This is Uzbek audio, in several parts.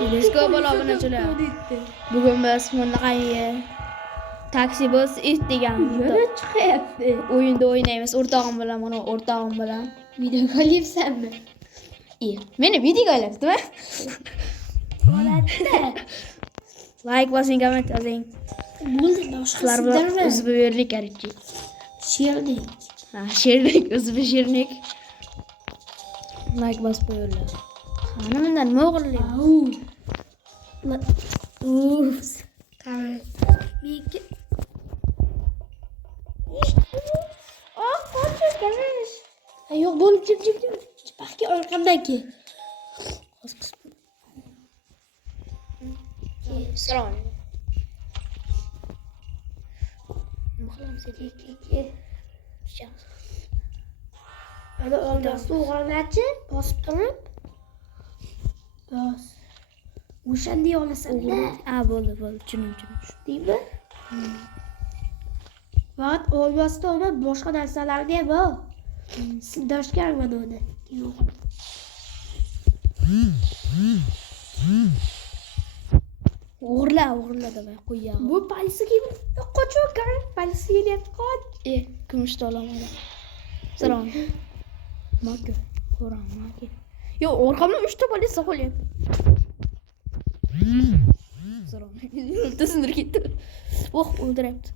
Let's go bola obunachilar. Bugun biz bunaqangi taksi bus it degan Yana chiqyapti. o'yinda o'ynaymiz o'rtog'im bilan, mana o'rtog'im bilan. Video ko'ryapsanmi? Meni video olyaptimi? Oladida. Like bosing, comment yozing. Bo'ldi, boshqalar Sizlar bilan bilan o'zbeklik короче. sherdik. Ha, sherlik, o'zbek sherlik. Like bosib qo'yinglar. Ana bundan nima o'g'irlaymiz? Ups. Qara. Miki. Qo'chish. Yo'q, bo'lib jim. Chipaqqa orqamdan kel. Salom. Ana oldasi o'g'irlachi bosib turib. Bos. O'shanday olasan-da. Bo'ldi, tushundim. Deymi? Vaqt olmasdan ona boshqa narsalarni ham bor. Sindirishganman uni. Yo'q. O'g'irla deb qo'ygan. Bu politsiyaga qochib qara. Politsiya kelyapti, qoch. Kumushni olaman. Salom. Maka. Ko'ram, maka. Yo'q, orqamdan 3 ta politsiya qo'yapti. Salom. Sindirib ketdi. O'ldiryapti.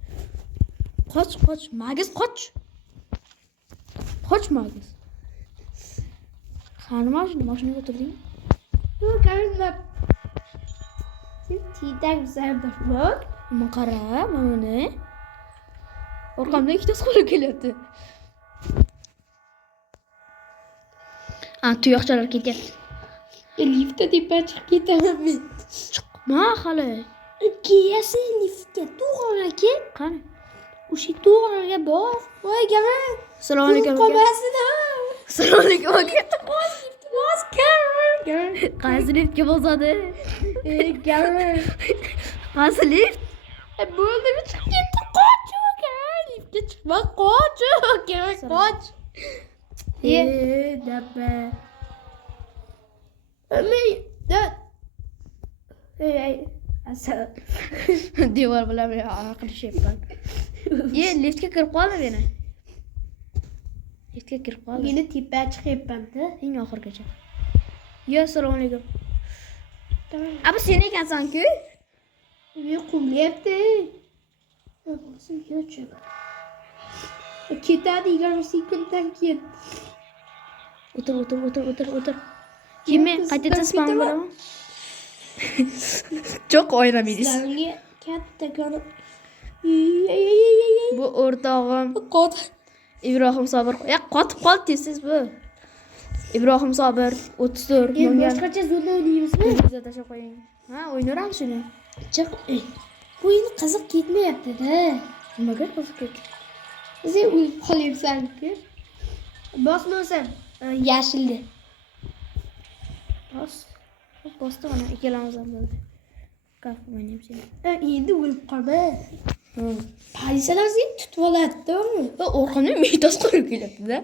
Qoch, Magiz qoch. Qoch Magiz. Qani mashinaga o'tirdingmi? Yo'q, qaranglar. Sen tiydan bor. Mana qara, mana buni. Orqamdan ikkitasi qo'lib kelyapti. Tuyoqchalar ketyapti. Liftda tepa chiqib ketaman men. Chiqma hali. Kiyasi liftga to'g'ri kel. Qani? O'sha to'g'riga bor. Voy, gama. Assalomu alaykum. Qo'ymasin. Assalomu alaykum aka. Bos kamera. Qaysi liftga bosadi? Gama. Qaysi lift? Bo'ldi, chiqib ketdi. Qoch, aka. Liftga chiqma, qoch. Kerak, qoch. Dabba. Asal. Devor bilan qilishyapman. Liftga kirib qoldim yana. Liftga kirib qoldim. Meni tepa chiqyapman-da. Eng oxirgacha. Assalomu alaykum. Bu sen ekansan-ku? Meni quvlayapti. Bo'lsin, ketib. Ketadi 20 sekunddan keyin. O'tir. Keyin qaytadan spam bo'laman. Cho'q o'ynamaysiz. Sizlarga katta ko'rib. Bu o'rtog'im Qot. Ibrohim Sobir. Qotib qoldi siz bu. Ibrohim Sobir 34. Boshqacha zo'rda o'ynaymizmi? Biza tashlab qo'ying. O'ynaramiz shuni. Chiq. Bu endi qiziq ketmayapti-da. Nimaga qiziq ketdi? Sen o'lib qolyapsan-ku. Bosmasan, yashildi. Bosdi mana ikkalamiz ham bo'ldi. Qaf o'ynaymiz seni. Endi o'lib qolma. Politsiyalar seni tutib oladi-da. Orqamdan mitos qilib kelyapti-da.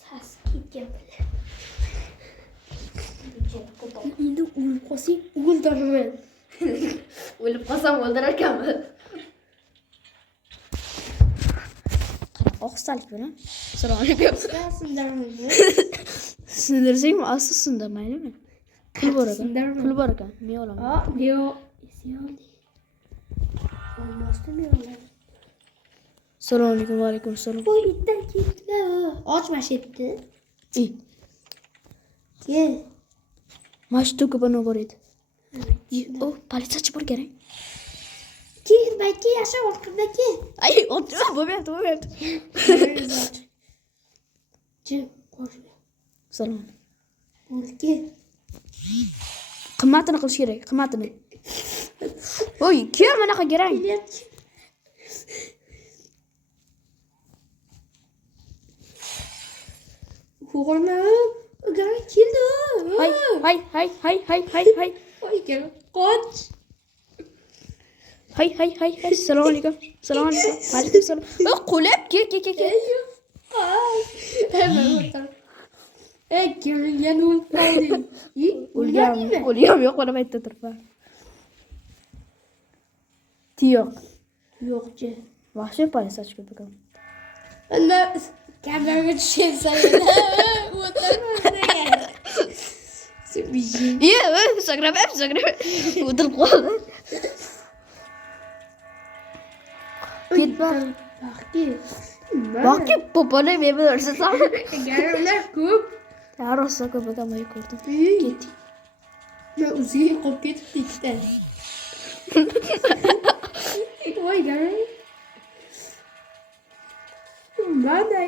Sas ketgan. Endi o'lib qolsang, o'ldiraman. O'lib qolsam o'ldirarkanman. Oqsalik bilan. Assalomu alaykum. Sindirsangmi, asli sindirmaydimi? Pul bor ekan. Men olaman. Yo'q. Esiyoldi. Olmasdi men olaman. Assalomu alaykum, va alaykum assalom. Voy, itdan ketdi. Ochmashyapti. Kel. Mashtu ko'pano bor edi. Politsiyachi bor kerak. Kel, bayka yasha orqamda kel. Bo'lmayapti. Jim, qo'sh. Salom. Kel. Qimmatini qilish kerak, qimmatini. Kim bunaqa kerak? O'g'irma. O'g'irma keldi. Hay. Qoch. Hay. Assalomu alaykum. Assalomu alaykum. Alaykum assalom. Qo'lab kel. Hemen ortam. Kimga o'lib qolding? O'lgam yo'q, mana bu yerda turibman. Tiyoq. Yo'qchi. Vahshiy polisachi ko'pakam. Unda kameraga tushaysan. O'tirma. Sebiji. Sakrab. O'tirib qoldi. Ketma. Bakki popole meni ursa. Garlar ko'p. Rosa ko'pakam ko'rdim. Ketdik. Men o'ziga qolib ketibdi ikkita. Voy garay. Mana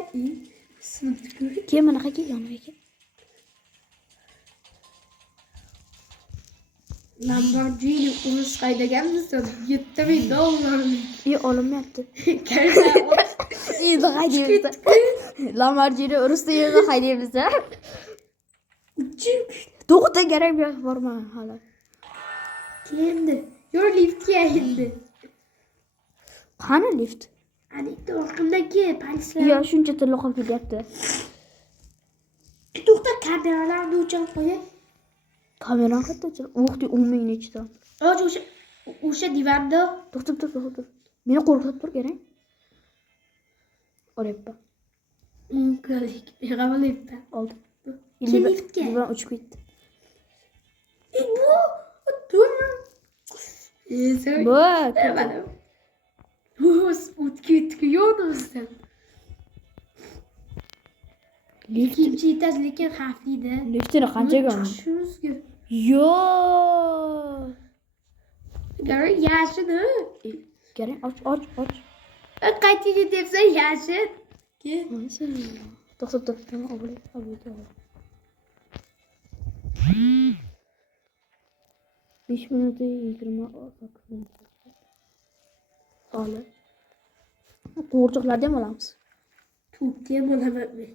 sinib Kel manaqa kel yoniga kel. Lamborghini urush qaydaganmisan? $7000. Olinmayapti. Kelsa Endi haydaymiz. Lamborghini urusda endi haydaymiz. To'xta, kerak borma hali. Keldi. Yo liftga endi. Qani lift? Ani orqamdagi polislar. Yo, shuncha tilla qolib kelyapti. To'xta, kameralarni o'chirib qo'ying. Kamerani qayerda o'chirib? O'xdi 10 ming ichida. O'sha divanda. To'xtab. Meni qo'rqitib tur kerak. Olyapman. Ko'rik. Yig'amayapman. Oldim. Liftga. Divan uchib ketdi. Bu o'tki yo'nimizdan. Ikkinchi etaj lekin xavfli-da. Liftini qanchaga oldi? Shunisiga. Yo. Gari yashini. Kerak, och. Qaytiga debsan yashin. Kel. To'xtab. Nima olay? 5 minut 20 minut. Olib. Qo'rchiqlarni ham olamiz. To'pni ham olaman men.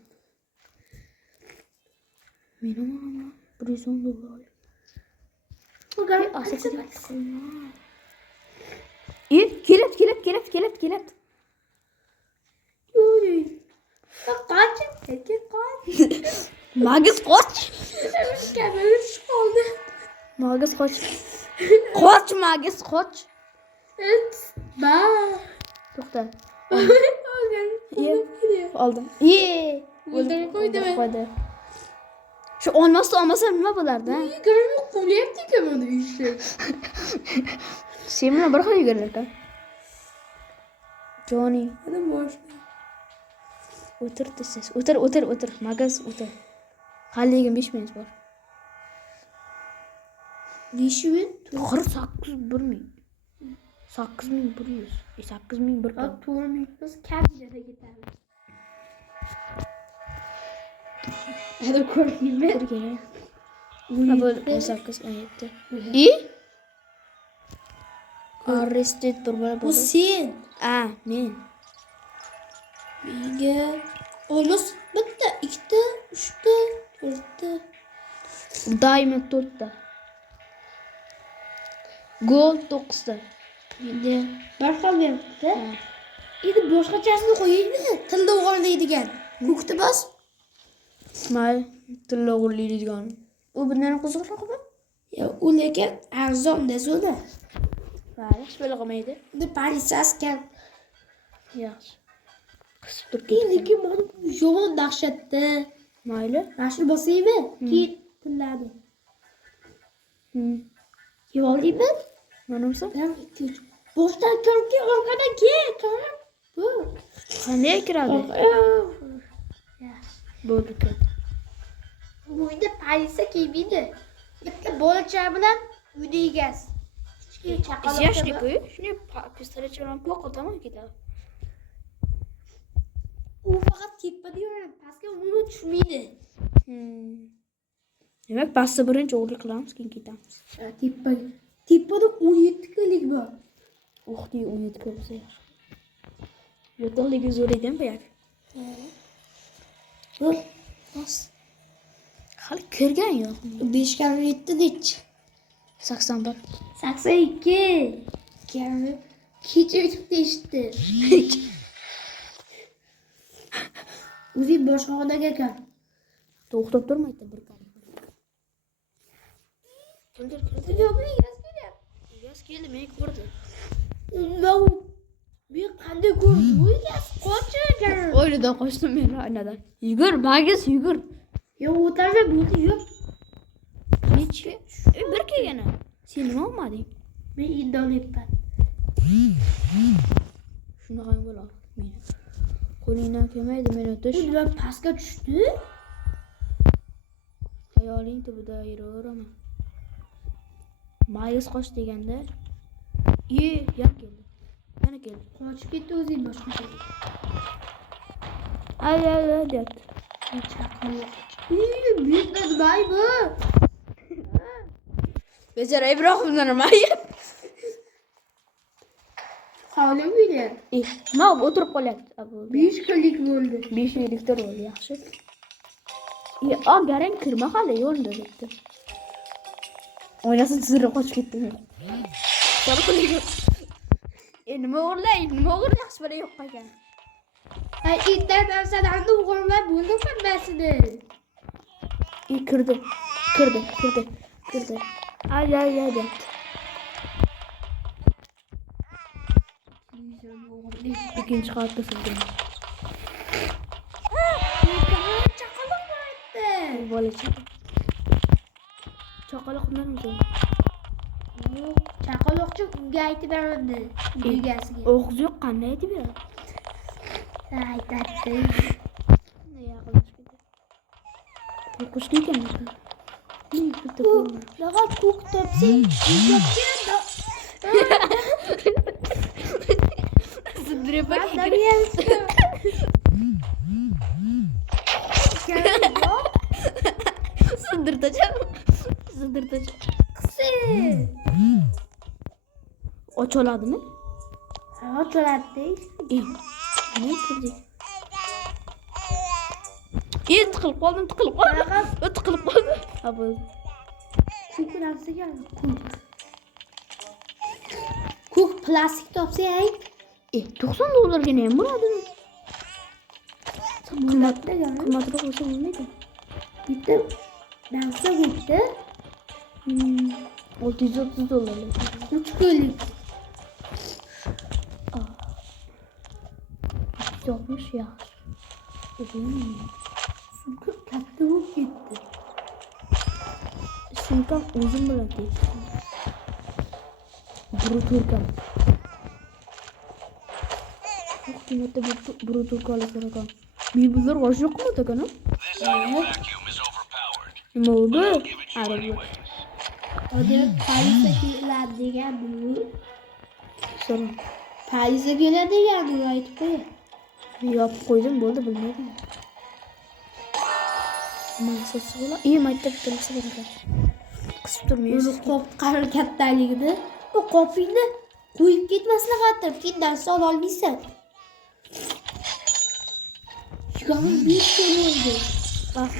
Meni mana $110. Gari Kelib. Qoch. Magiz qoch. Kamera tushib qoldi. Magiz qoch. Qoch Magiz qoch. Ba. To'xta. Olgan. Oldim. O'ldirib qo'ydim. Shu olmasam nima bo'lardi? Gari qo'lyapti-ku buni ishni. Sen bilan bir xil yugurarkan. Joni, Mana boshqa. o'tir desiz. O'tir. Magiz o'tir. Haliga 5 minut bor. 5 minut. 48 ming. 8100. 8100 bir. 4 minut biz kabinada ketamiz. Hadi ko'raymi? Birga. Qabul 18 Arrested bo'lib Bu sen. Men. Menga olmos bitta, ikkita, uchta, to'rtta. Diamond 4 ta. Gold 9 ta. Endi bir xil beribdi. Endi boshqachasini qo'yaymi? Tilda o'g'irlaydigan. Ko'kni bos. Mayli, tilla o'g'irlaydigan. U bundan qiziqroqmi? Ya, u lekin arzon-da zona. Mayli, hech bo'la qolmaydi. Endi politsiya askar. Yaxshi. Qisib tur. Lekin mana yomon dahshatda. Mayli. Rashni bosaymi? Keyin tilladi. Yeb olaymi? Manimsa? Boshdan kirib, orqadan kel. Bu. Qanday kiradi? Bo'ldi. Bu uyda politsiya kelmaydi. Bitta bolacha bilan uyda egasi. Kichkina chaqaloq. Yashlik-ku, shuni pistolet bilan qo'qotaman ketadi. U faqat tepada yuradi, pastga umuman tushmaydi. Demak, pastda birinchi o'g'irlik qilamiz, keyin ketamiz. Tepada 17 kunlik bor. O'xdi 17 kun bo'lsa yaxshi. Yo'qligi zo'r ekan bu yak. Bas. Hali kirgan yo'q. 5 kar 7 nech? 81. 82. Gelme. Kecha o'tibdi eshitdi. O'zi boshqa xonaga ekan. To'xtab turmaydi bir qadam. Kimdir kirdi? Yo'q, egasi kelyapti. Egasi keldi, meni ko'rdi. Men qanday ko'rdim? Bu egasi qochgan. Oynadan qochdim men oynadan. Yugur, Bagis yugur. Yo'q, o'tarma bo'ldi, yo'q. Nechi? Bir kelgani. Sen nima olmading? Men indolayapman. Shunaqa bo'ladi. Meni. Qo'lingdan kelmaydi meni o'tish. Nima pastga tushdi? Hayoling tubida yuraveraman. Mayus qoch deganda. Yana keldi. Yana keldi. Qochib ketdi o'zi boshqa. Ay deyapti. Chaqaloq. Buyukda nima bu? Bechora Ibrohimdan mayib. Xolim uyda. Nima o'tirib qolyapti? 5 kunlik bo'ldi. 5 yillikdir bo'ldi, yaxshi. Garang kirma hali yo'lda debdi. O'ynasin sizga qochib ketdi. Nima o'g'irlash bala yo'q ekan. Ay, itdan narsalarni o'g'irlab bo'ldim hammasini. Kirdi. Ay deyapti. İkinci katta sildim. Chaqaloq bo'lyapti. Bola chaqaloq nima bo'ldi? Yo'q, chaqaloqchi unga aytib berdi. Egasiga. O'g'iz yo'q, qanday aytib beradi? Aytadi. Ne yaqinlashib ketdi. Qo'rqishli ekan. Naqad ko'k topsang, yopganda. Sindirib bak. Sındır taşa. Qisi. Oçoladı mı? Ochiladi. Ne kirdi? Tıkılıp kaldım. Tıkılıp kaldım. Abi. Ko'k narsa keldi. Ko'k plastik topsang, $90 gene mi buladın? qimmatda gani. Qimmatroq bo'lsa bo'lmaydi. Bitta narsa bitta $630. 3 kunlik. 360 ya. Sumka katta bo'lib ketdi. Sumkam o'zim bilan tegdi. Bruturkam. Yo'q, qiymatda bruturkali so'ragan. Mebellar bosh yo'qmi takana? Nima bo'ldi? Arablar. Hozir politsiya keladi degan bu. So'ra. Politsiya keladi degan bu aytib qo'y. Yopib qo'ydim, bo'ldi, bilmaydim. Mansasi bo'la. Maktab bitirsa kerak. Qisib turmaysiz. O'zi qop qaror kattaligini, bu qopingni qo'yib ketmasini qatirib, keyin sola olmaysan. Shugam 5 kun bo'ldi. Bak.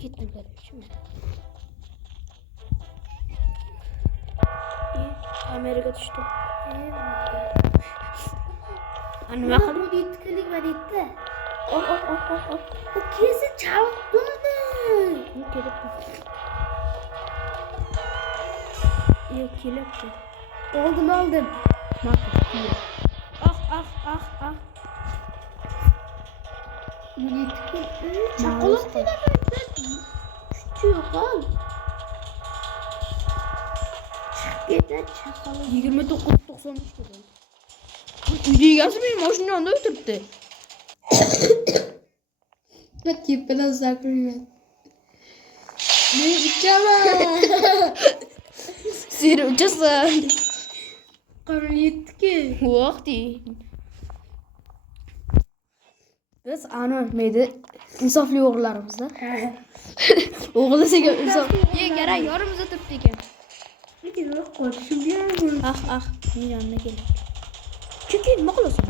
Ketdim qarashim. Amerika tushdi. Nima qildim? Bu 7 kunlik va deydi. Bu kesi chalib turdi. Bu kelibdi. Kelibdi. Oldim. Ah. Bu 7 kun. Chaqaloq kelamadi. Yo'qol. Chiqib chaqaloq. 29.93 bo'ldi. Uyda egasi meni mashina yonida o'tiribdi. Tepadan zakrayman. Men uchaman. Sen uchasan. Qaror yetdiki. Vaqti. Biz meyda insofli o'g'illarimiz-da. O'g'il desak insof. Garang yorimizda turibdi ekan. Lekin qochishim kerak. Men yonimga keldi. Keyin nima qilasan?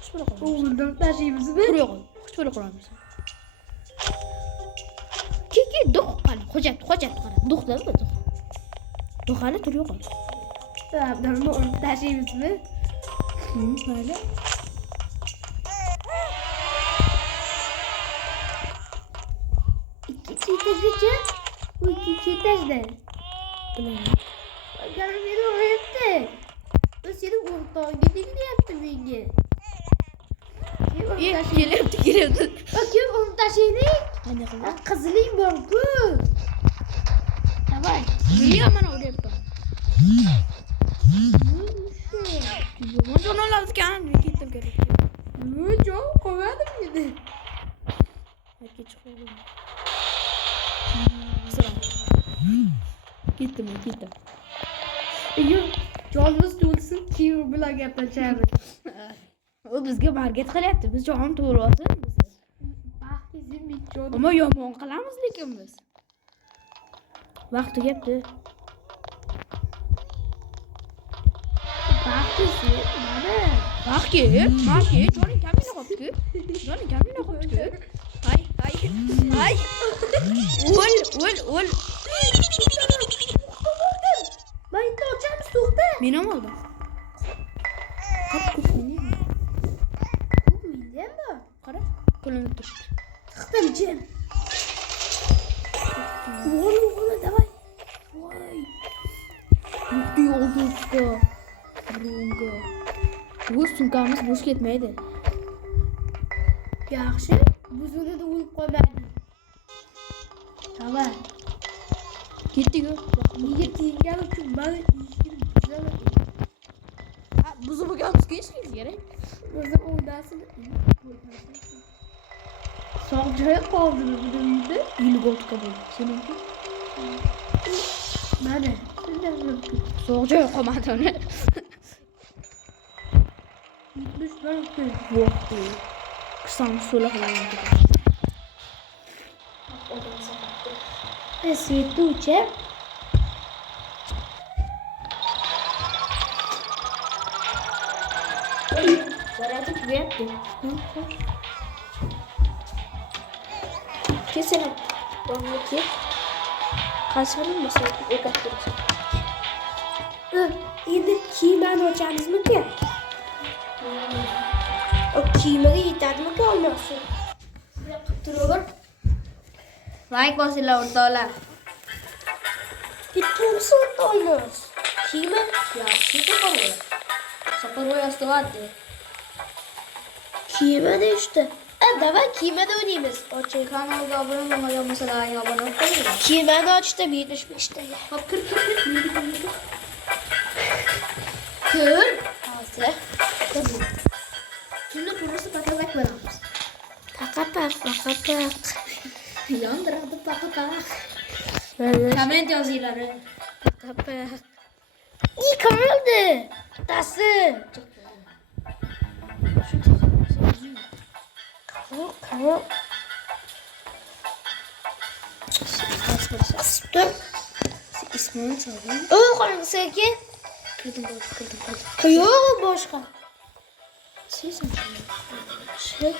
Xush bo'la qol. O'g'ildan tashlaymizmi? Turib qol. Xush bo'la qolamiz. Keyin do'q qani, hojat qara. Do'qlar bu do'q. Do'qani turib qol. Tamam, onu taşıyız mı? Böyle. İki taşıyacağım. Bu iki taşlar. Bilmiyorum. Bakalım beni öğretti. O senin ortağın dediğini yaptı beni. İyi geliyordu. Bakıyorum onu taşıyalım. Hadi kızım. Kızılayım borcu. Tamam. Biliyorum ben oraya yaptım. Onu lazım ki anam gittim gerekiyor. Ne çok kovadım dedi. Hadi çıkalım. Sıra. Gittim. Yok. Canımız dursun ki bilan yapacağım. O bizga market qilyapti. Biz jon to'g'ri olsin biz. Ah bizim bir canım. Ama yomon qilamiz lekin biz. Vaqt tugabdi. Baxtisi mana. Vaqtki, joning kamina qopdi. Joning kamina qopdi. Ay. Ol. Ben de hocam soğukta. Menam oldu. Qop meni. Bu milyon mu? Qara, qo'limni tut. Tıktım Cem. Oğlum davay. Voy. Yuqdi oldu usta. Runga. Bu sumkamiz bo'sh ketmaydi. Yaxshi. Biz uni da o'lib qolmaydi. Tamam. Ketdik-ku. Nega tiyingan uchun mana ishim buzaman. Ha, buzib bo'lganmiz hech kerak. O'zim o'ynasin. Sog' joyi qoldimi bu uyda? Ilgotka bo'ldi. Seniki? Mana. Shunday mumkin. So'q joy qolmadi uni. 70 kun. Vo'q. Qisam so'la qilaman. Svetуче. Zararı tugayapti. Kesene. Donlaki. Qasmini bo'lsa, o'qib tursin. Endi kiymani ochamizmi-ku? O kiymaga yetadimi-ku olmoqchi? Shunday qilib turaver. Like bosinglar o'rtoqlar. To'g'risi olmaz. Kiyma Yaxshi qo'yib. Soqolga yostug'adi. kiymada işte. Davay kiymada o'ynaymiz. Oching. Kanalga obuna bo'lmagan bo'lsalar, obuna bo'linglar. Kiymani ochdim 75taga. Hop, kir. Kir. Hozir. Shuni to'g'risi pakalak beramiz. Paqapaq. Yondiradi paqapaq. Mana Komment yozinglar. paqapaq. İyi kaldı. Tası. Kalk. Dur. İsmini çaldım. O kalmışsın. Kırdım. Yok başka. Sen Şey.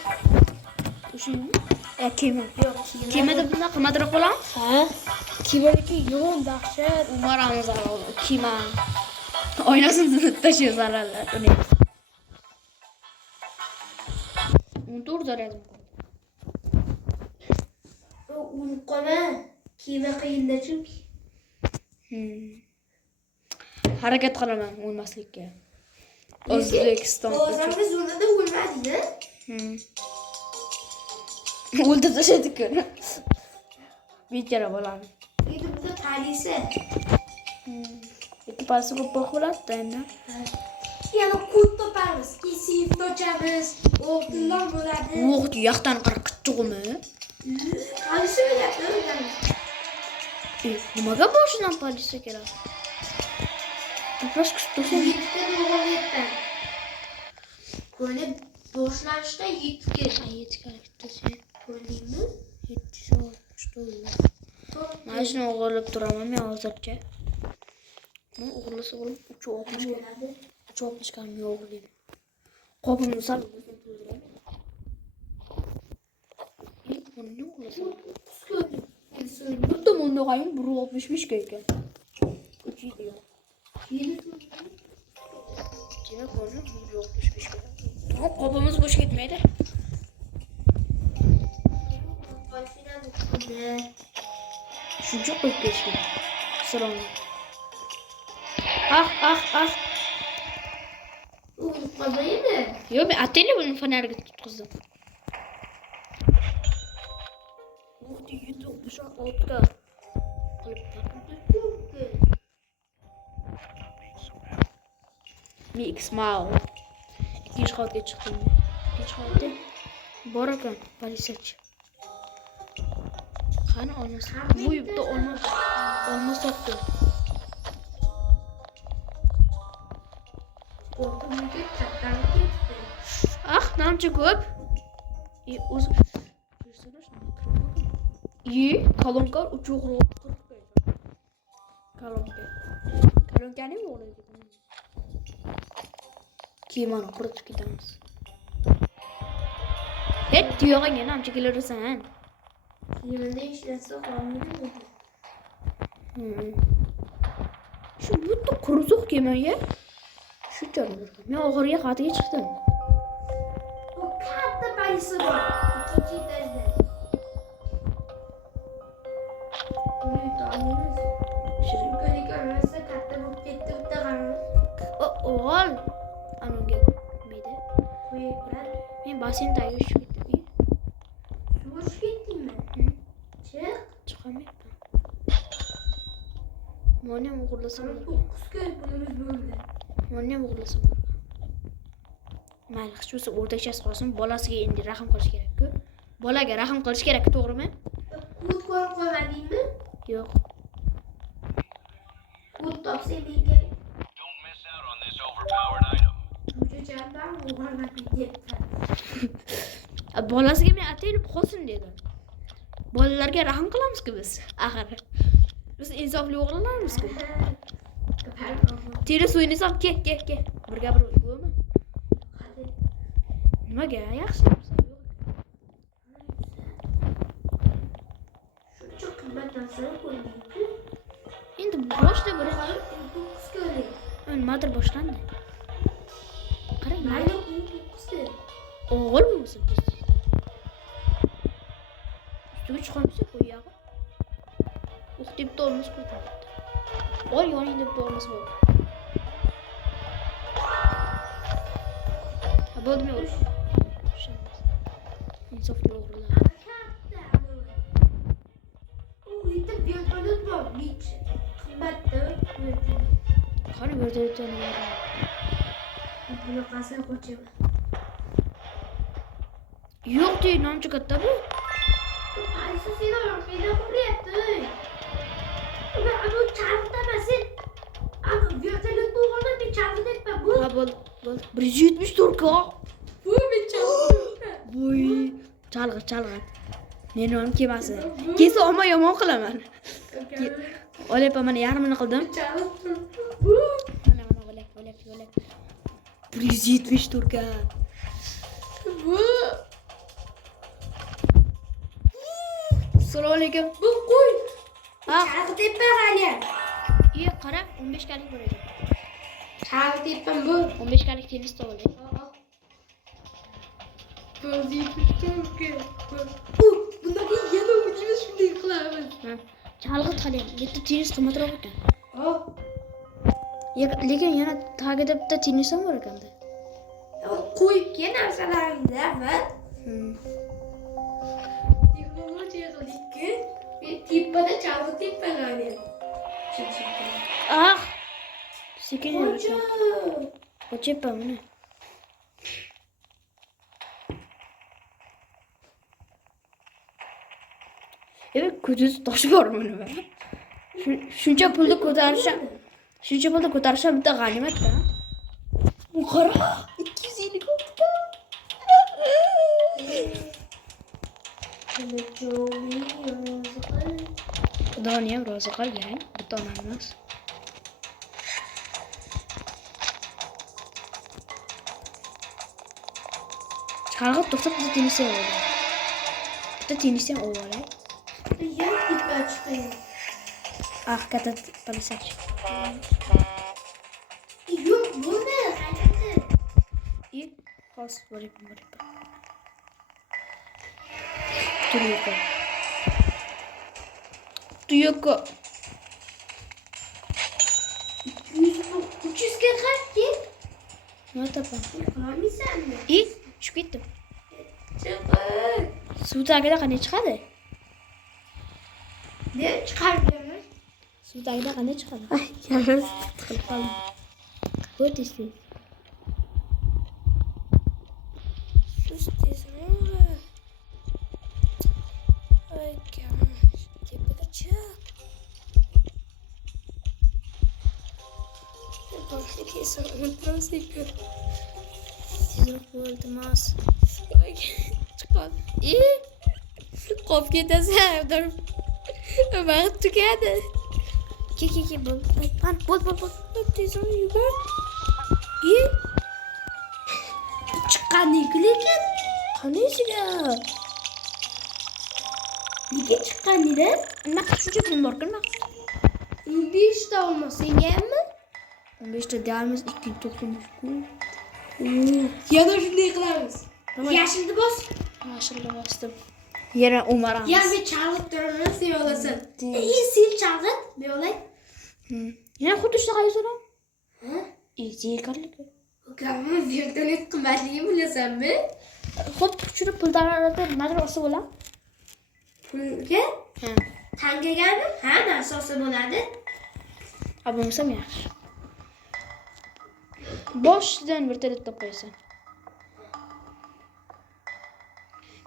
Şu kime? Yok. Kime de buna qimmatroq bo'lam? Ha? Kiminiki yo'q dahshat. Umaramiz zararli. Kima. Oynasini tashiyor zararlar. Uni. 14 zarar. Unib qolma. Kiyma qiyinda chunki. Harakat qilaman o'lmaslikka. O'zbekiston uchun. O'zimiz o'rnida o'lmadingmi? O'ldirib tashladik-ku. Bechora bolani. Endi bizda politsiya. Ekipasi ko'proq bo'ladi endi. Yana kut topamiz. Kesib ochamiz. O'qtillar bo'ladi. O'q yoqdan qarab kichig'imi? Politsiya o'yladi. Nimaga boshidan politsiya keladi? Biroz kutib tursin. 7 ta o'g'il Böyle boşlanışta 7 kere. 7 karakter. Ko'rdingmi? 760 Mana shuni o'g'irlab turaman men hozircha. Men o'g'irlasa o'g'lim 360 bo'ladi. 360 ga men o'g'irlayman. Qopimni sal Buni o'g'irlasa. Bu tomonda qo'yim 165 ga ekan. 3 yil. Demek gördün mü? Yok düşmüş. Tamam kopumuz boş gitmeydi. Şunca koyup geçti. Sıra onu. Ah. Unutmadıydı. Yo ben atayla bunun fenerge tutkuzdum. Muhti yüzü okuşa altta. Mix mal. İkinci halde çıktım. İkinci halde. Barakan. Palisaç. Hani olmaz. Bu yupta olmaz. Olmaz soktu. Ah namcı köp. Uzun. İyi. Kalonkar uçuğu kırıp Kalonka ne mi oluyor? Kim ana kurup gidemiz. Et diyor ya namcı gelir sen. Yemeğinde işlense kalmıyor mu? Şu bu kuruzuk yemen ya. Şu canım. Ben oraya katıya çıktım. O katta bayısı var. İkinci derste. Bunu da anlıyoruz. Şimdi böyle görmezse katta bu gitti bu da kalmıyor. Oğul. Anam gel. Meyde. Kuyu ben. Ben basın da yok şu gitti. Hoş gittin mi? Çık. Çıkamıyorum. Annem uğurlasın. Sana 9 göz buluruz böyle. Annem uğurlasın. Mayli hiç orada işes qolsin, bolasiga endi rahm qilish kerak-ku. Bolaga rahm qilish kerak, to'g'rimi? Kut koyup koymadingmi? Yo'q. Kut topsa menga Don't miss out on this overpowered item. shuncha jandan o'g'irlab ketdi. Bolasiga men atayin qolsin dedim. Bolalarga rahm qilamiz-ku biz, axir. Biz insofli o'g'illarmiz-ku. Teri o'ynasam, ke. Bir gapir bo'lmi? Nimaga? Yaxshi. Shuncha qimmat narsani qo'ydingku. Endi boshda bir 9 ko'ylak. nimadir boshlandi. Qarang, Mayli 9 de. o'g'il bo'lsin biz. Ustiga chiqamiz qo'yag'i. O'qitib tormiz qo'ydi. Ol yoningda tormiz bor. Ha bo'ldimi o'sh. İnsofli o'g'rilar. U yerda vertolyot bor, biç. Qimmatda vertolyot. Qani vertolyotdan nima? Bunaqasini qo'chaman. Yo'q dey, nomchi katta bu. Qaysi seni orqangda quryapti? Uni anu chalg'itamasin. Anu vertolyotni o'g'irlab men chalg'itayapman bu. Ha bo'l. 174 ka. Bu men chalg'itayapman. Voy, chalg'it. Men ham kelmasin. Kelsa omma yomon qilaman. Olyapman, mana yarmini qildim. Bu. Mana o'lak. 174 ka. Bu. Assalomu alaykum. Bu qo'y. Ha, Chalg'itayapman hali. qara, 15 kalik bor ekan. Chalg'itayapman bu. 15 kalik tennis to'g'ri. Bunaqa yana o'ynaymiz, shunday qilamiz. Ha, chalg'it qiling. Bitta tennis qimmatroq ekan. Hop. Lekin yana tagida bitta tennis ham bor ekanda. Qo'yib kel narsalaringni, va texnologiya qildikku. Men tepada chalg'itayapman hali. Ah! Sekin Qo'cha. Qo'chayapman buni. Evet, ko'zida tosh bormi nima? Shuncha pulni ko'tarishim bitta g'animat-da. Bu qara, 250 ga. Xudoni ham rozi qilgan, bitta onamiz. Chalg'ib to'xtab bitta tennis ham oldi. Bitta tennis ham olay. Yana tepa chiqdi. Ah, katta palisachi. Hos, varayım. Duyuyor. 300 ga kaç ki? Ne yapalım? Yıkamamıysan mı? İyi, şu gittim. Çıkın. Su takıda ne çıkadı? Ne çıkarmıyormuş? Su takıda ne çıkadı? Ay yalnız. What is this? Sus desin oğlum. Ay gelmiş. Tepede çık. Başka kesin unutmam sekiyor. Sizin olmaz. Ay çıkar. İyi. Kop gidese dur. Vakit tükendi. Ki bul. Bul. Teyzem yugar. İyi. Çıkan ne güleken? Kanesi ya. Nige çıkan ne? Ne şu film bakın bak. Bir işte olmasın yer mi? 15'te devrimiz 2 toplumuz. Ya da şimdi yıkılarız. Tamam. Ya şimdi boz. Maşallah bastım. Yere umarım. Ya bir çağlık dönmesi iyi olasın. Değil. İyi sil çağlık. Bir olay. Yine kutu işte kayı sonra. Hı? İyi değil karlık. Ama bir tane kıymetliyi biliyorsun mi? Hop şunu pıldan arada nasıl ola? Pulge? Ha. Hangi geldi? Ha nasıl olsa bu nerede? Ablamısam ya. Boş den bir tane toplayasın.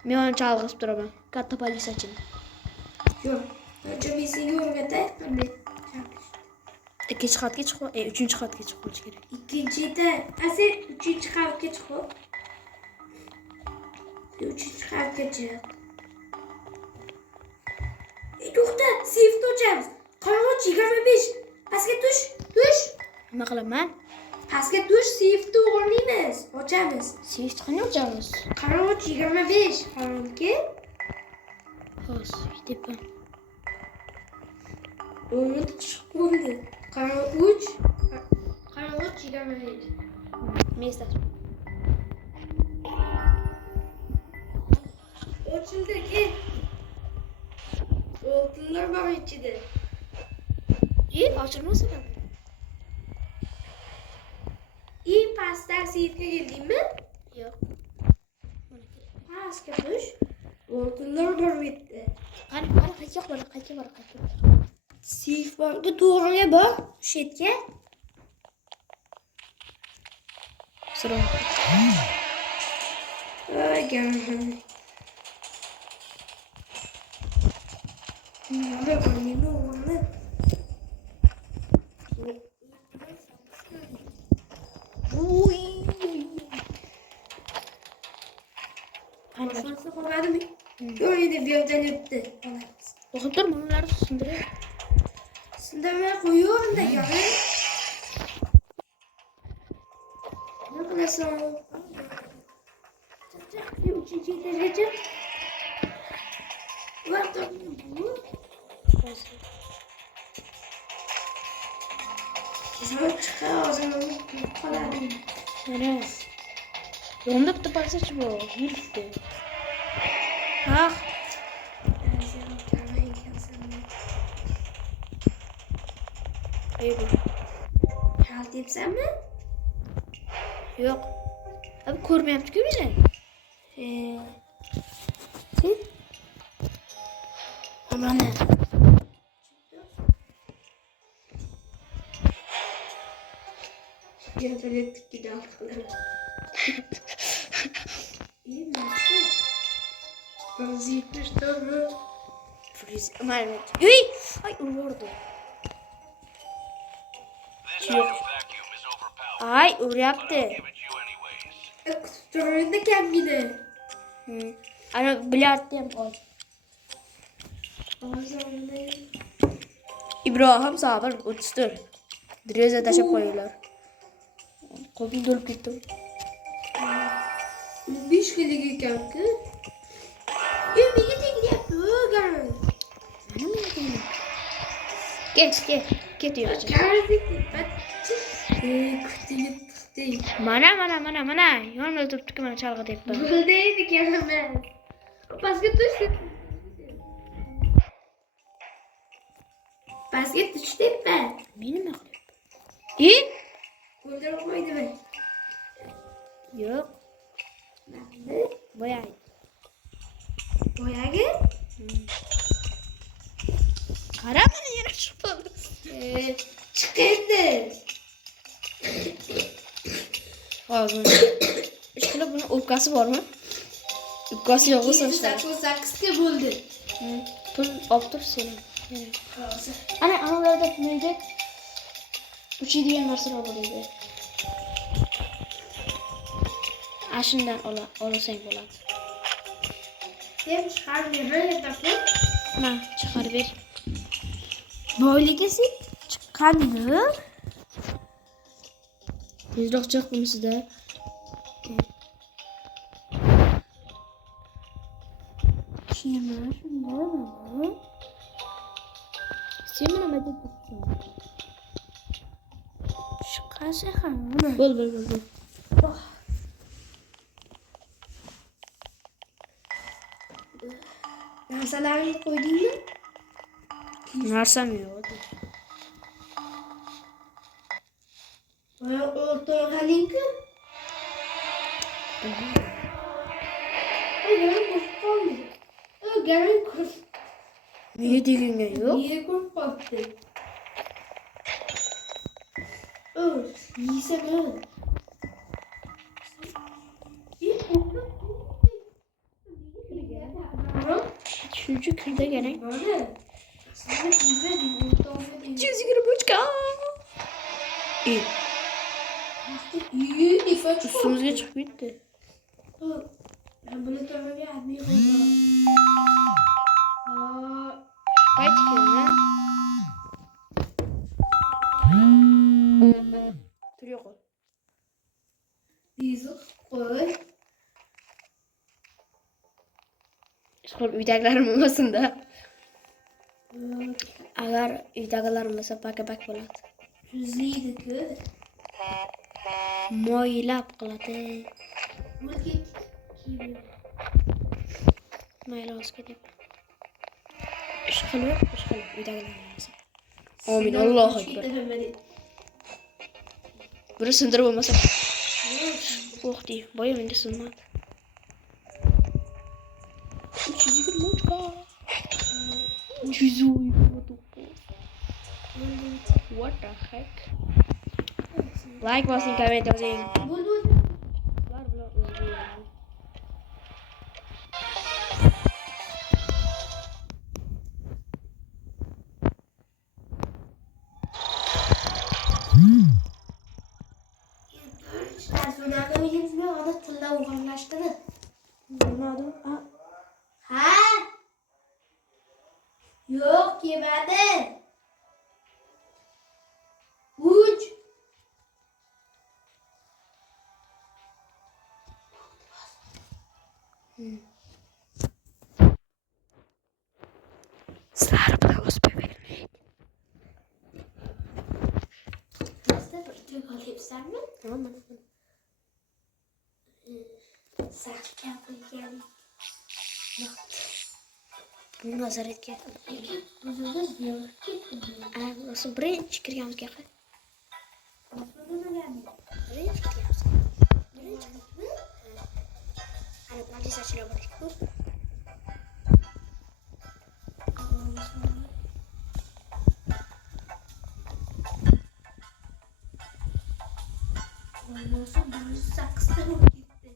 Miyon çalgıs durama. Kat topali saçın. Yok. Önce bir seni yorgata. İkinci kat geç koy. Üçüncü kat geç koy. İkinci de. Asıl üçüncü kalkı çıkıyor. Üçüncü kalkı çıkıyor. Yok da sivit hocamız. Karanlık 25. Paske tuş. Ne kalayım ben? Paske tuş sivit doğruluyuz. Hocamız. Siz çıkanıyor musunuz? Karanlık 25. Karanlık. Hos. İşte ben. Onu da çıkmadı. Karanlık 3. Karanlık 25. Mesaj. Açıldı ki. Altınlar var içinde. İyi açılmasın ben. İyi pastel sivit'e geleyim mi? Yok. Paske tuş. Altınlar var bitti. Bana kaç yok bana kaç var. Sivit bankı doğruya bak. Şetke. Sıra. Ay gelmem. Ne var ne olmalı? Uy. Nasıl kovadı mı? Öyle de bir yerden öptü. Okup durma onları sındırıyor. Sındırmaya koyuyorum da yani. Ne kadar sonra? Bir üçüncü derece. Var da bu. Zaman çıkar o zaman bu kadar değil. Öyle. Yolunda bir tıpa saç bu. Yürüttü. Ha. Hayır. Halt yapsam mı? Yok. Abi kormayayım tükür bile. Ama ne? Centraletik gidiyor. İyi mi? Bazı yetmiş tabi. Freeze. Maalesef. Uy! Ay vurdu. This item vacuum is overpowered. Ay uğur But I'll yaptı. give it you anyways. Kutularında kendine. Ana bilattım o. Ağzımda. İbrahim sahaber uçtur. Direze taşıp koyuyorlar. Kopil dolup gitti. Bir kere gidiyorum ki. Bir gidecek yapıyor. Geç. Get diyor. Kârdık. Kutu gitti. Değil. Mana. Yonimda turibdi-ku mana chalg'i deb. Buldaydi kelmez. Pastga tushdi. Pastga tushdingmi? Meni nima qilyapti? O'ldirib qo'ydimi? Yo'q, Nima? boyagi. Boyagi? Qara mana yana chiqib qoldi. Chiq endi. Hozir. Ishqilib buni o'pkasi bormi? O'pkasi yo'q bo'lsa ishlar. Sakkizga bo'ldi. Pul olib tur seni. Ana analarda neydi? Uchiydigan narsalar bor edi. Ashundan olasang bo'ladi. Sen chiqarib bermayapti. Mana chiqarib ber. Boyligisi chiqqandi. Tezroq chiq bunisida. Shundaymi? Sen nima deyapsan? Chiqasa ham. Bo'l. Narsalarni qo'ydingmi? Narsam yo'q. O'rtog'alingku? Garing ko'rib. Nega deganga yo'q? Niye ko'rib qoldi? Yeysa bo'ladi. Shuncha kunda kerak. Mana. Sizga yeydi, o'rtog'ga 220 Üstümüzge çıkıp gitti. Ben bunu tamam ya. Bir oldu. Kaç kere? Duruyor kol. Dizi koy. Sonra uydagilerim olmasın da. Agar uydagilerim olmasa baka bo'ladi. Tuzliydi-ku. Moylab qiladi. Mulki kiyim. Mayli o'zga deb. Ish qilib uydagilerim olmasa. Amin Allohu akbar. Biri sindirib bo'lmasa. Oh dey, boya menga sinmadi. 320 What the heck? Like bosing, comment yozing. Ular bilan o'zim. Ha? Yok yemedi. Uç. Sizlar bilan o'sib berilmaydi. Nasıl bir tük alayım sen mi? Tamam. Sarkıya koyacağım. Buni nazoratga Buzulur diyor. nasıl birinchi kirganimizga qara. Birinchi ana politsiyachilar bor ekan. Olmasa bu saksıda gitti.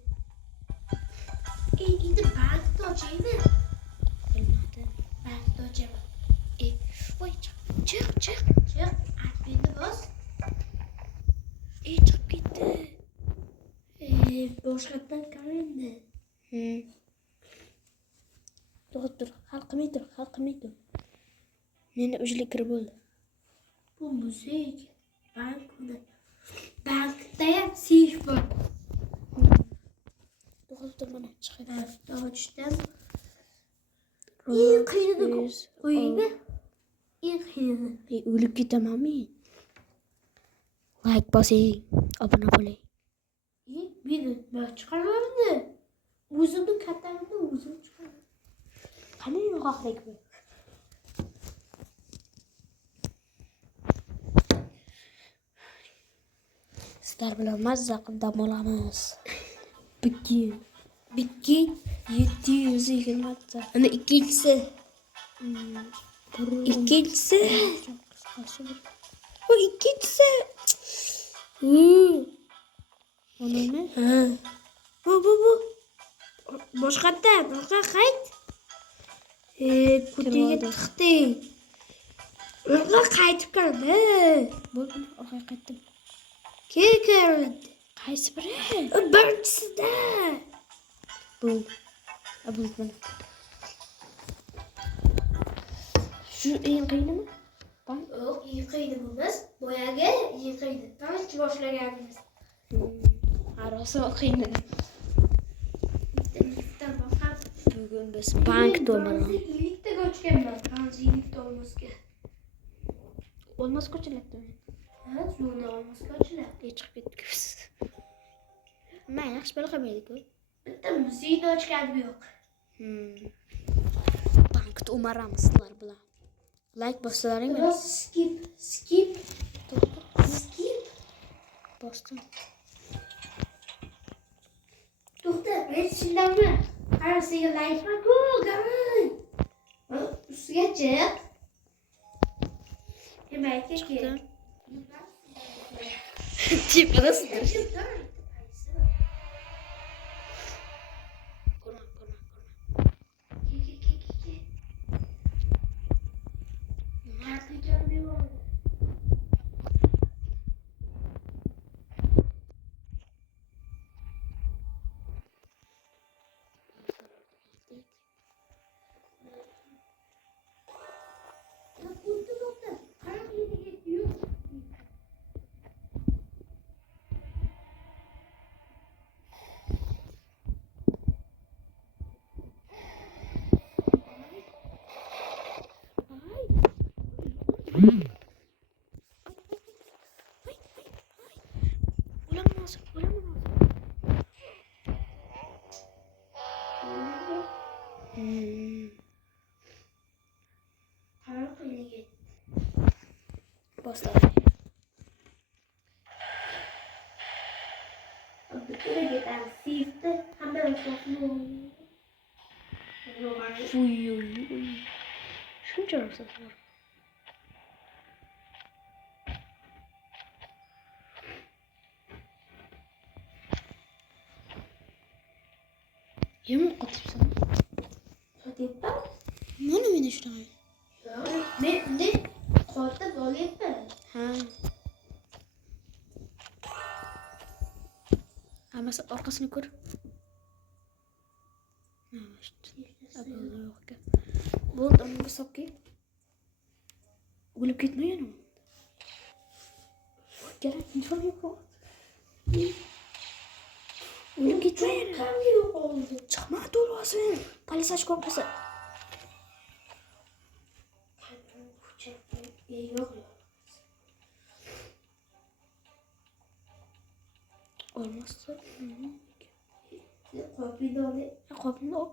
Gidi belki de hocaydı. Bilmadi. Belki de hocam. Voy çık. Çık. Akbindi boz. Chiqib ketdi. Boshqatdan qaraydi. Tur. Hal qilmay tur. Menda ujlik kirib bo'ldi. Bu müzik. Bankda ham seyf bor. To'xtab mana chiqadi. Dodge'dan eng qiyinini qo'yingmi? Eng qiyini. O'lib ketamanmi? Like bosing, obuna bo'ling. Meni ben chiqarmamdi. O'zimni kattamni o'zim chiqaraman. Qani yo'qoqlik bu. Sizlar bilan mazza qilib dam olamiz. Bikki 720 ta. Ana ikkinchisi. Ikkinchisi. Bu ikkinchisi. Mana ne? Ha. Bu. Boshqatda qayt. Kutiga tiqdi. Unaqa qaytib keldi. Bo'ldi, orqaga qaytdim. Keldi. Qaysi biri? Birinchisida. Bo'ldi. Bo'ldi. Shu eng qiyinimi? Yo'q, yiqiydi bu biz. Boyagi yiqiydi. Tanishib boshlaganmiz. Rosa qiyin edi. Bitta boqam. Bugun biz bank to'maramiz. 50 ta ko'chganman. 50 ta olmosga. Olmos ko'chalatdi. Ha, so'na olmos ko'chalar. Chiqib ketdik biz. Men yaxshi bilmaydik-ku. Bitta muzeyni ochganim yo'q. Bank to'maramiz sizlar bilan. Like bosalaringmi? Biroz skip. Bosdim. To'xta, men shundanmi? Qarasiga like qilku, qarang. Ustiga chiq. Demak, Chiqdim. Tepadasidir. Ko'rma. Olamaz. Boslar. Shuncha ruxsat bor. Yomon qotibsan. Qotibman? Mana meni shunaqa. Yo'q, men unday qotib olyapman. Ha. Hammasi orqasini ko'r. Bo'ldi, unga sopki. O'lib ketma yana. Kerak, nima yo'q. O'lib ketma yana. Qanday yo'q oldi? Chiqma to'g'risi. Politsiyachi korpusi. Yo'q. Olmazsa. Qopini olay. Qopni ol.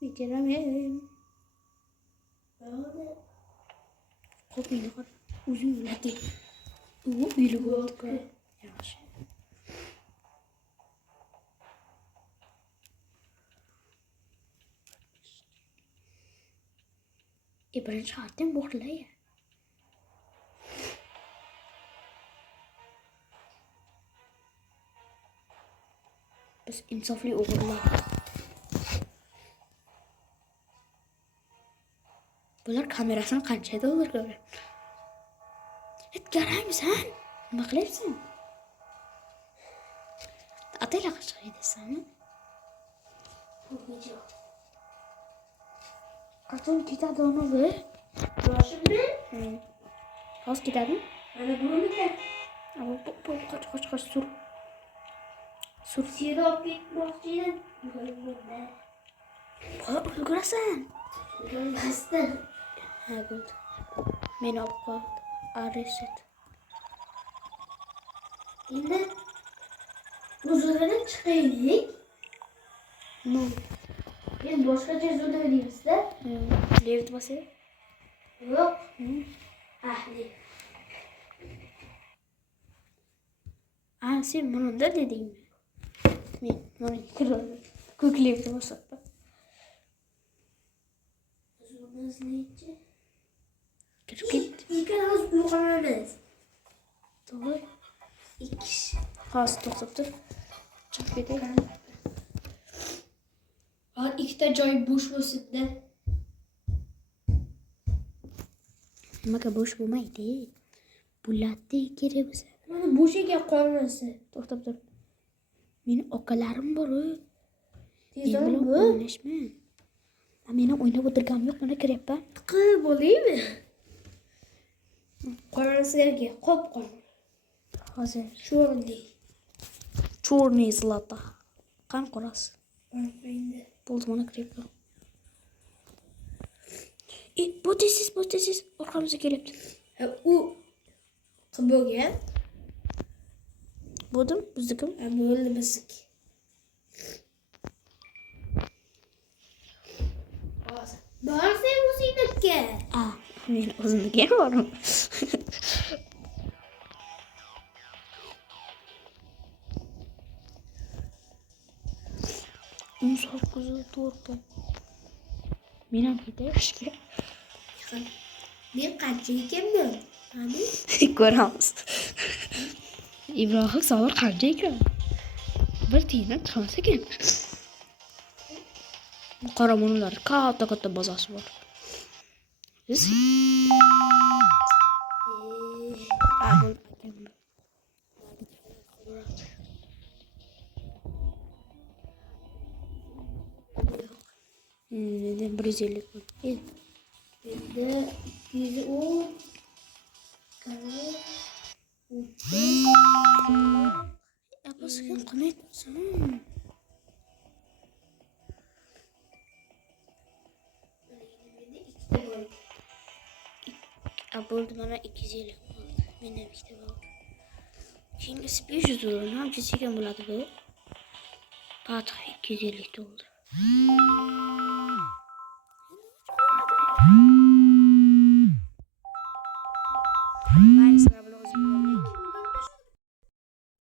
Bitiramen. Bo'ldi. Qopini qara. O'zing o'ladi. U bilib oldi. Yaxshi. Birinchi xatim bo'g'ilay. Biz insofli o'g'irlar. Bular kamerasini qancha dollar ko'rgan? Qaraymisan? Nima qilyapsan? Atayla chiqay desanmi? Video. Qachon ketadi uni bu? Yoshimni? Hozir ketadi? Mana buniki. Qoch sur. Seni olib ketmoqchi edim. Ulgurasan. Ulgurmasdan. Ha, bo'ldi. Meni olib qo'y. Arrest et. Endi huzuridan chiqaylik. No. Men boshqacha huzurda o'ynaymiz-da. Left bosay. Yo'q. Ahli. Sen bunda dedingmi? Men mana kiradim. Ko'k left bosapti. Huzurimiz nechi? Kirib ketdi. Ikkalamiz uyg'onamiz. To'g'ri. 2 kishi. Hozir to'xtab tur. Chiqib ketay. Hozir ikkita joy bo'sh bo'lsin-da. Nimaga bo'sh bo'lmaydi? Bulatda kerak bo'lsa. Mana bo'sh ekan qolmasa. To'xtab tur. Meni okalarim bor-ku. Tez Men bilan bu. o'ynashma. Meni o'ynab o'tirganim yo'q, mana kiryapman. Qilib bo'laymi? Qolmaslarga qop qol. Hozir Shu o'rnda. chorniy zlata. Qani qorasi? Endi. Bo'ldi, mana kiryapman. Bo'tesiz, orqamizga kelyapti. U qilib bo'lgan. Bo'ldim, biznikim. Bo'ldi bizniki. Hozir. Borsang o'zingizga. Men o'zimga bordim. Insof ko'zi to'rtta. Men ham ketay ishga. Men qancha ekanman? Qani? Ko'ramiz. Ibrohim savol qancha ekan? Bir tiyindan chiqmas ekan. Qoramo'nlar katta bozorsi bor. Biz Neden 150 koy? Endi 210 qara. Yapasın qilmayapsan. Bo'ldi, mana 250 bo'ldi. Menda ham ikkita bor. Keyingisi 500 dollar. Ham ekan bo'ladi bu. Patx 250 dollar.